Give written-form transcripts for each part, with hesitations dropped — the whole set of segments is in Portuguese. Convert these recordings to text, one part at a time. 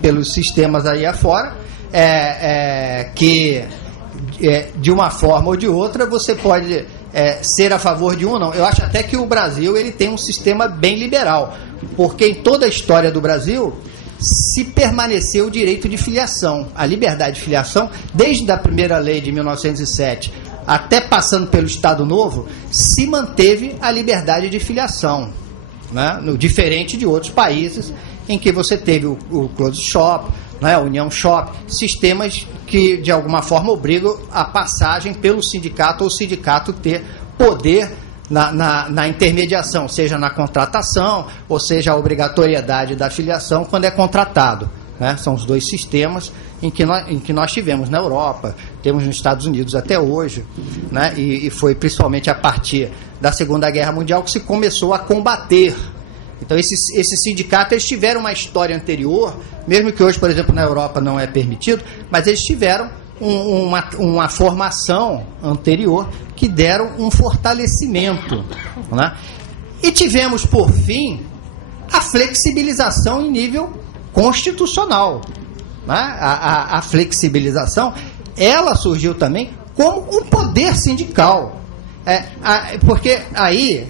pelos sistemas aí afora, que de uma forma ou de outra você pode ser a favor de um ou não. Eu acho até que o Brasil ele tem um sistema bem liberal, porque em toda a história do Brasil se permaneceu o direito de filiação, a liberdade de filiação, desde a primeira lei de 1907 até passando pelo Estado Novo, se manteve a liberdade de filiação, né? Diferente de outros países em que você teve o Close Shop, né, a União Shop, sistemas que de alguma forma obrigam a passagem pelo sindicato ou o sindicato ter poder na intermediação, seja na contratação ou seja a obrigatoriedade da filiação quando é contratado, né? São os dois sistemas em que nós tivemos na Europa, temos nos Estados Unidos até hoje, né? E foi principalmente a partir da Segunda Guerra Mundial que se começou a combater. Então, esses sindicatos eles tiveram uma história anterior, mesmo que hoje, por exemplo, na Europa não é permitido, mas eles tiveram uma formação anterior que deram um fortalecimento, né? E tivemos, por fim, a flexibilização em nível constitucional, né? A flexibilização, ela surgiu também como um poder sindical, porque aí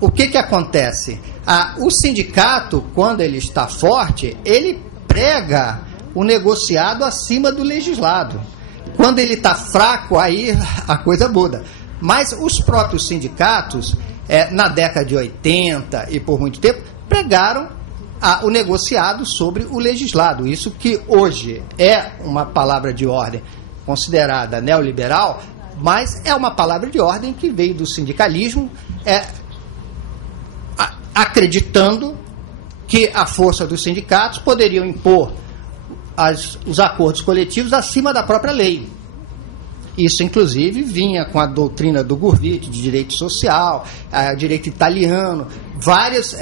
o que acontece? O sindicato, quando ele está forte, ele prega o negociado acima do legislado. Quando ele está fraco, aí a coisa muda. Mas os próprios sindicatos, na década de 80 e por muito tempo, pregaram o negociado sobre o legislado. Isso que hoje é uma palavra de ordem considerada neoliberal, mas é uma palavra de ordem que veio do sindicalismo, acreditando que a força dos sindicatos poderiam impor os acordos coletivos acima da própria lei. Isso, inclusive, vinha com a doutrina do Gurvitch, de direito social, direito italiano, várias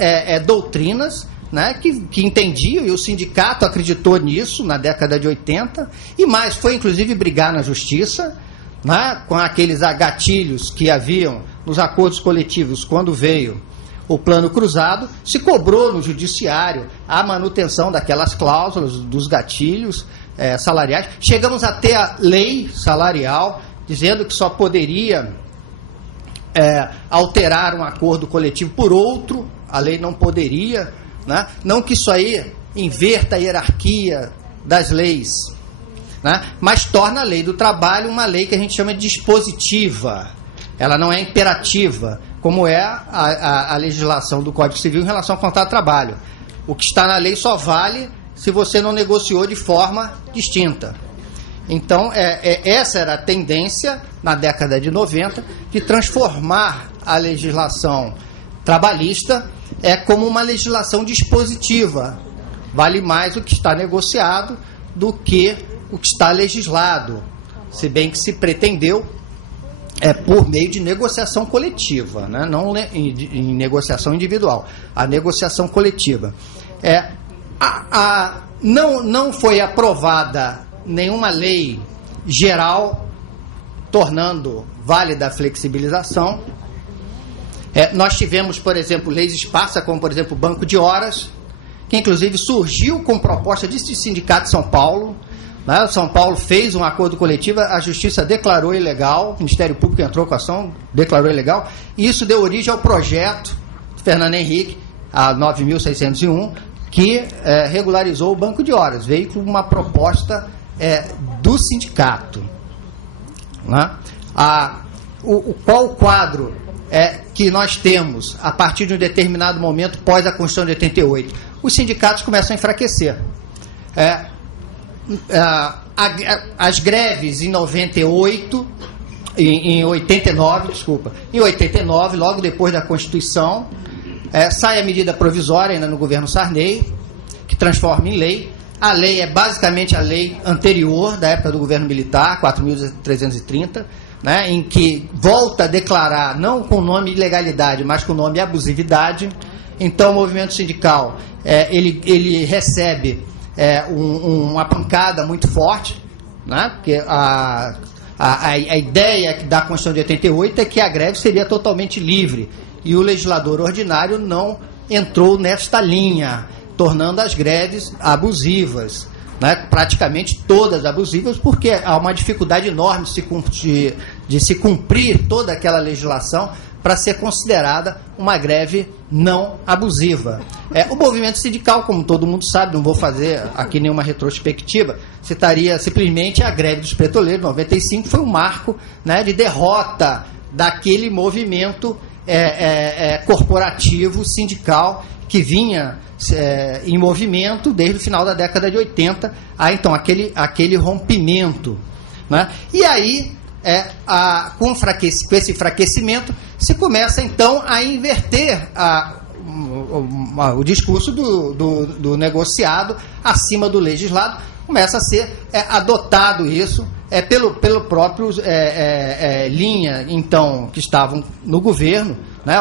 doutrinas, né, que entendiam, e o sindicato acreditou nisso na década de 80, e mais, foi inclusive brigar na justiça, né, com aqueles gatilhos que haviam nos acordos coletivos quando veio o plano cruzado, se cobrou no judiciário a manutenção daquelas cláusulas, dos gatilhos salariais. Chegamos a ter a lei salarial, dizendo que só poderia alterar um acordo coletivo por outro, a lei não poderia, né? Não que isso aí inverta a hierarquia das leis, né? Mas torna a lei do trabalho uma lei que a gente chama de dispositiva, ela não é imperativa, como é a legislação do Código Civil em relação ao contrato de trabalho. O que está na lei só vale se você não negociou de forma distinta. Então, essa era a tendência, na década de 90, de transformar a legislação trabalhista como uma legislação dispositiva. Vale mais o que está negociado do que o que está legislado, se bem que se pretendeu por meio de negociação coletiva, né? Não em negociação individual, a negociação coletiva. Não foi aprovada nenhuma lei geral tornando válida a flexibilização. Nós tivemos, por exemplo, leis esparsa, como, por exemplo, o Banco de Horas, que inclusive surgiu com proposta de sindicato de São Paulo. São Paulo fez um acordo coletivo, a Justiça declarou ilegal, o Ministério Público entrou com a ação, declarou ilegal, e isso deu origem ao projeto do Fernando Henrique, a 9.601, que regularizou o Banco de Horas, veio com uma proposta do sindicato. Né? Qual o quadro que nós temos a partir de um determinado momento pós a Constituição de 88? Os sindicatos começam a enfraquecer. As greves em 98, em 89, logo depois da Constituição, sai a medida provisória ainda no governo Sarney, que transforma em lei. A lei é basicamente a lei anterior, da época do governo militar, 4.330, né, em que volta a declarar, não com o nome ilegalidade, mas com o nome abusividade. Então o movimento sindical ele recebe uma pancada muito forte, né? Porque a ideia da Constituição de 88 é que a greve seria totalmente livre, e o legislador ordinário não entrou nesta linha, tornando as greves abusivas, né? Praticamente todas abusivas, porque há uma dificuldade enorme de se cumprir toda aquela legislação para ser considerada uma greve não abusiva. O movimento sindical, como todo mundo sabe, não vou fazer aqui nenhuma retrospectiva, citaria simplesmente a greve dos petroleiros, 95, foi um marco, né, de derrota daquele movimento corporativo, sindical, que vinha em movimento desde o final da década de 80, então aquele rompimento, né? E aí, com esse enfraquecimento, se começa então a inverter o discurso do negociado acima do legislado, começa a ser adotado isso pelo próprio linha, então, que estavam no governo, né?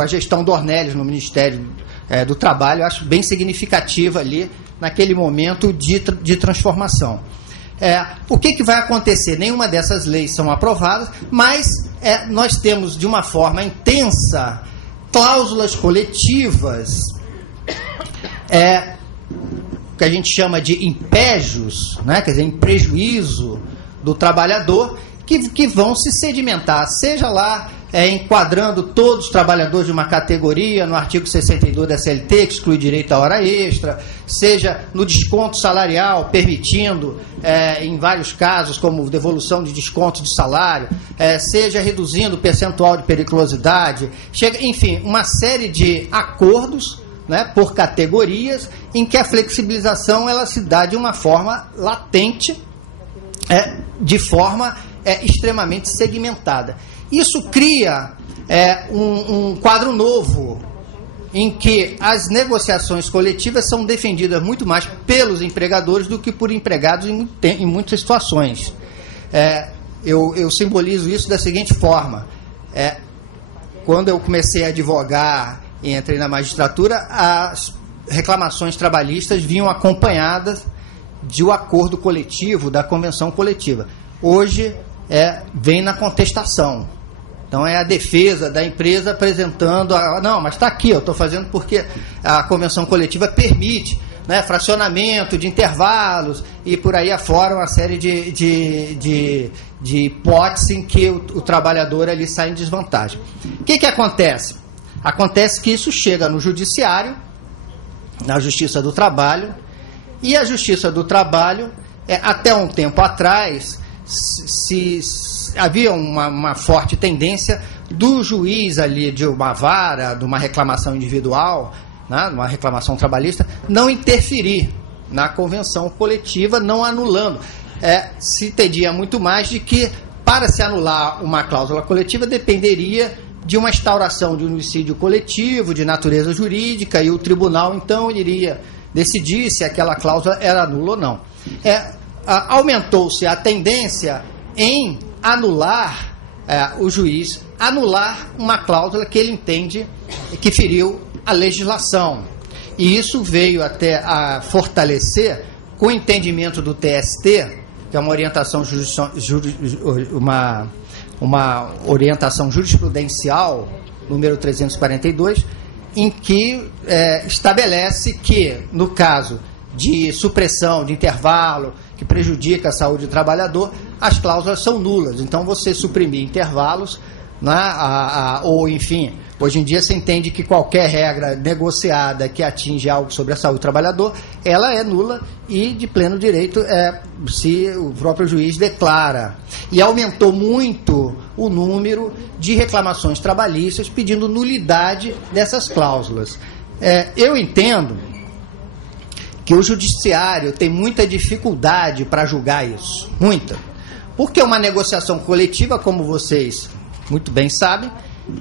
A gestão Dornelles no Ministério do Trabalho, eu acho bem significativa ali, naquele momento de transformação. O que vai acontecer? Nenhuma dessas leis são aprovadas, mas nós temos, de uma forma intensa, cláusulas coletivas, que a gente chama de impégios, né? Quer dizer, em prejuízo do trabalhador, que vão se sedimentar, seja lá enquadrando todos os trabalhadores de uma categoria no artigo 62 da CLT, que exclui direito à hora extra, seja no desconto salarial, permitindo, em vários casos, como devolução de desconto de salário, seja reduzindo o percentual de periculosidade, enfim, uma série de acordos, né, por categorias, em que a flexibilização ela se dá de uma forma latente, de forma extremamente segmentada. Isso cria um quadro novo, em que as negociações coletivas são defendidas muito mais pelos empregadores do que por empregados em muitas situações. Eu simbolizo isso da seguinte forma. Quando eu comecei a advogar e entrei na magistratura, as reclamações trabalhistas vinham acompanhadas do acordo coletivo, da convenção coletiva. Hoje, vem na contestação. Então, é a defesa da empresa apresentando, não, mas está aqui, eu estou fazendo porque a convenção coletiva permite, né, fracionamento de intervalos e por aí afora uma série de hipóteses em que o trabalhador ali sai em desvantagem. O que acontece? Acontece que isso chega no judiciário, na Justiça do Trabalho, e a Justiça do Trabalho, até um tempo atrás, havia uma forte tendência do juiz ali de uma vara, de uma reclamação individual, né, uma reclamação trabalhista, não interferir na convenção coletiva, não anulando. Se entendia muito mais de que, para se anular uma cláusula coletiva, dependeria de uma instauração de um homicídio coletivo, de natureza jurídica, e o tribunal, então, iria decidir se aquela cláusula era nula ou não. Aumentou-se a tendência em anular, o juiz anular uma cláusula que ele entende que feriu a legislação. E isso veio até a fortalecer, com o entendimento do TST, que é uma orientação jurisprudencial, número 342, em que estabelece que, no caso de supressão de intervalo que prejudica a saúde do trabalhador, as cláusulas são nulas. Então, você suprimir intervalos, né, ou, enfim, hoje em dia se entende que qualquer regra negociada que atinge algo sobre a saúde do trabalhador, ela é nula e de pleno direito se o próprio juiz declara. E aumentou muito o número de reclamações trabalhistas pedindo nulidade dessas cláusulas. Eu entendo que o judiciário tem muita dificuldade para julgar isso, muita. Porque uma negociação coletiva, como vocês muito bem sabem,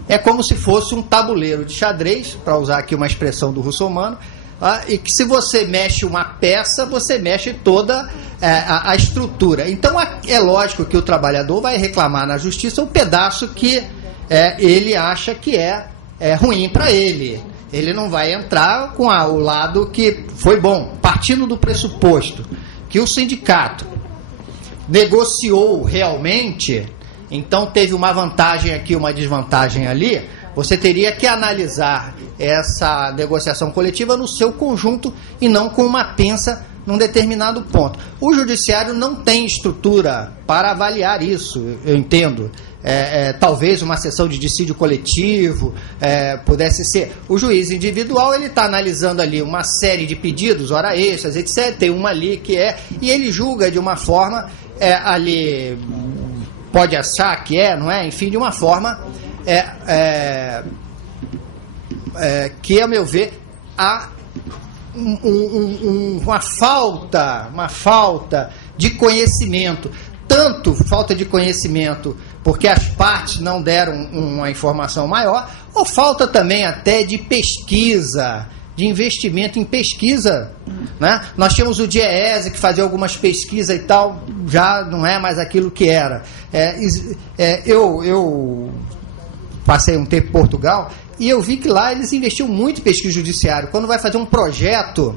é como se fosse um tabuleiro de xadrez, para usar aqui uma expressão do russomano, e que se você mexe uma peça, você mexe toda a estrutura. Então, é lógico que o trabalhador vai reclamar na justiça o pedaço que ele acha que é ruim para ele. Ele não vai entrar com o lado que foi bom, partindo do pressuposto que o sindicato negociou realmente, então teve uma vantagem aqui, uma desvantagem ali, Você teria que analisar essa negociação coletiva no seu conjunto e não com uma pinça num determinado ponto. O judiciário não tem estrutura para avaliar isso, eu entendo. Talvez uma sessão de dissídio coletivo pudesse ser. O juiz individual, ele está analisando ali uma série de pedidos, hora extras, etc. Tem uma ali que e ele julga de uma forma, ali, pode achar que não é? Enfim, de uma forma que, a meu ver, há uma falta de conhecimento. Tanto falta de conhecimento porque as partes não deram uma informação maior, ou falta também até de pesquisa, de investimento em pesquisa, né? Nós tínhamos o DIEESE que fazia algumas pesquisas e tal, já não é mais aquilo que era. Eu passei um tempo em Portugal e eu vi que lá eles investiam muito em pesquisa judiciária. Quando vai fazer um projeto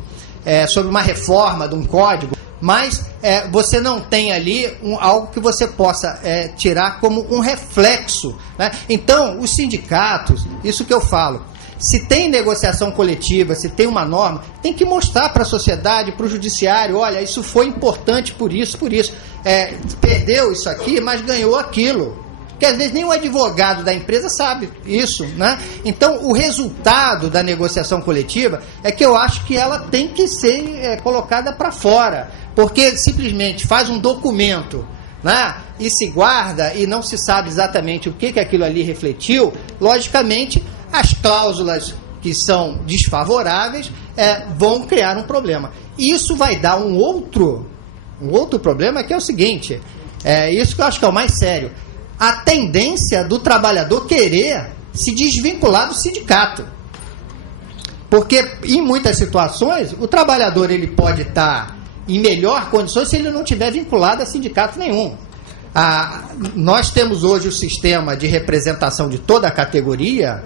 sobre uma reforma de um código, mas você não tem ali algo que você possa tirar como um reflexo, né? Então, os sindicatos, isso que eu falo, se tem negociação coletiva, se tem uma norma, tem que mostrar para a sociedade, para o judiciário, olha, isso foi importante por isso. Perdeu isso aqui, mas ganhou aquilo. Porque às vezes nem o advogado da empresa sabe isso, né? Então, o resultado da negociação coletiva é que eu acho que ela tem que ser colocada para fora, porque simplesmente faz um documento, né, e se guarda e não se sabe exatamente o que aquilo ali refletiu. Logicamente, as cláusulas que são desfavoráveis vão criar um problema. Isso vai dar um outro problema, que é o seguinte, isso que eu acho que é o mais sério: a tendência do trabalhador querer se desvincular do sindicato. Porque, em muitas situações, o trabalhador ele pode estar em melhor condições se ele não estiver vinculado a sindicato nenhum. Nós temos hoje o sistema de representação de toda a categoria,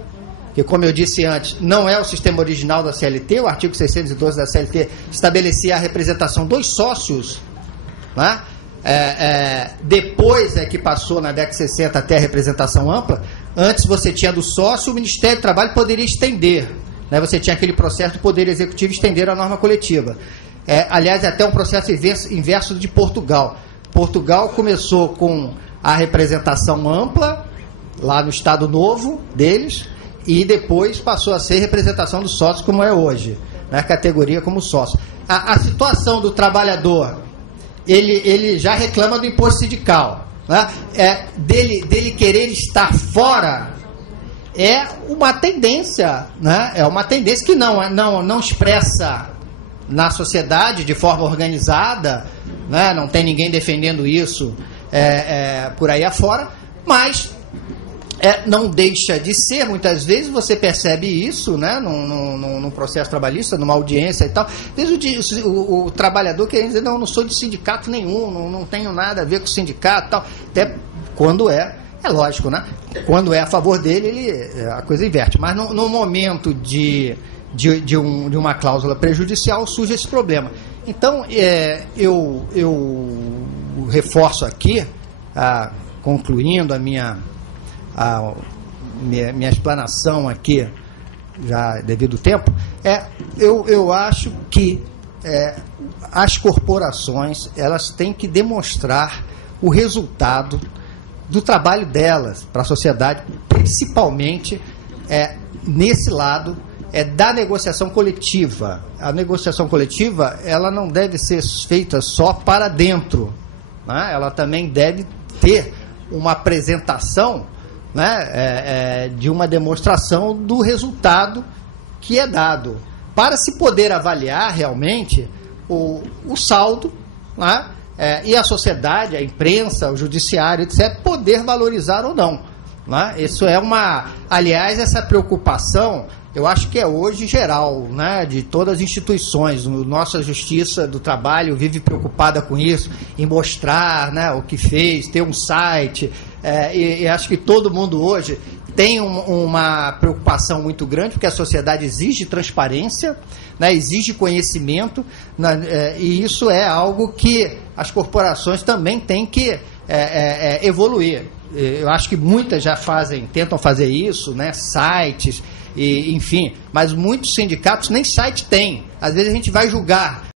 que, como eu disse antes, não é o sistema original da CLT. O artigo 612 da CLT estabelecia a representação dos sócios, né? Depois que passou na década de 60 até a representação ampla. Antes você tinha do sócio, o Ministério do Trabalho poderia estender, né? Você tinha aquele processo do Poder Executivo estender a norma coletiva. Aliás, é até um processo inverso de Portugal. Portugal começou com a representação ampla, lá no Estado Novo deles, e depois passou a ser representação dos sócios, como é hoje, na categoria como sócio. A situação do trabalhador, ele já reclama do imposto sindical, né? Dele querer estar fora é uma tendência, né? É uma tendência que não expressa na sociedade de forma organizada, né? Não tem ninguém defendendo isso por aí afora, mas não deixa de ser, muitas vezes você percebe isso, né? Num processo trabalhista, numa audiência e tal. Às vezes o trabalhador querendo dizer, não sou de sindicato nenhum, não tenho nada a ver com o sindicato e tal. Até quando é lógico, né? Quando é a favor dele, a coisa inverte. Mas no momento de uma cláusula prejudicial surge esse problema. Então, eu reforço aqui, concluindo a minha explanação aqui, já devido ao tempo, eu acho que as corporações elas têm que demonstrar o resultado do trabalho delas para a sociedade, principalmente nesse lado da negociação coletiva. A negociação coletiva ela não deve ser feita só para dentro, né? Ela também deve ter uma apresentação, né, de uma demonstração do resultado que é dado, para se poder avaliar realmente o saldo, né, e a sociedade, a imprensa, o judiciário, etc., poder valorizar ou não, né? Isso aliás, essa preocupação, eu acho que é hoje geral, né, de todas as instituições. Nossa Justiça do Trabalho vive preocupada com isso, em mostrar, né, o que fez, ter um site, e acho que todo mundo hoje tem uma preocupação muito grande, porque a sociedade exige transparência, né, exige conhecimento, né, e isso é algo que as corporações também têm que evoluir. eu acho que muitas já tentam fazer isso, né? Sites, enfim, mas muitos sindicatos nem site têm. Às vezes a gente vai julgar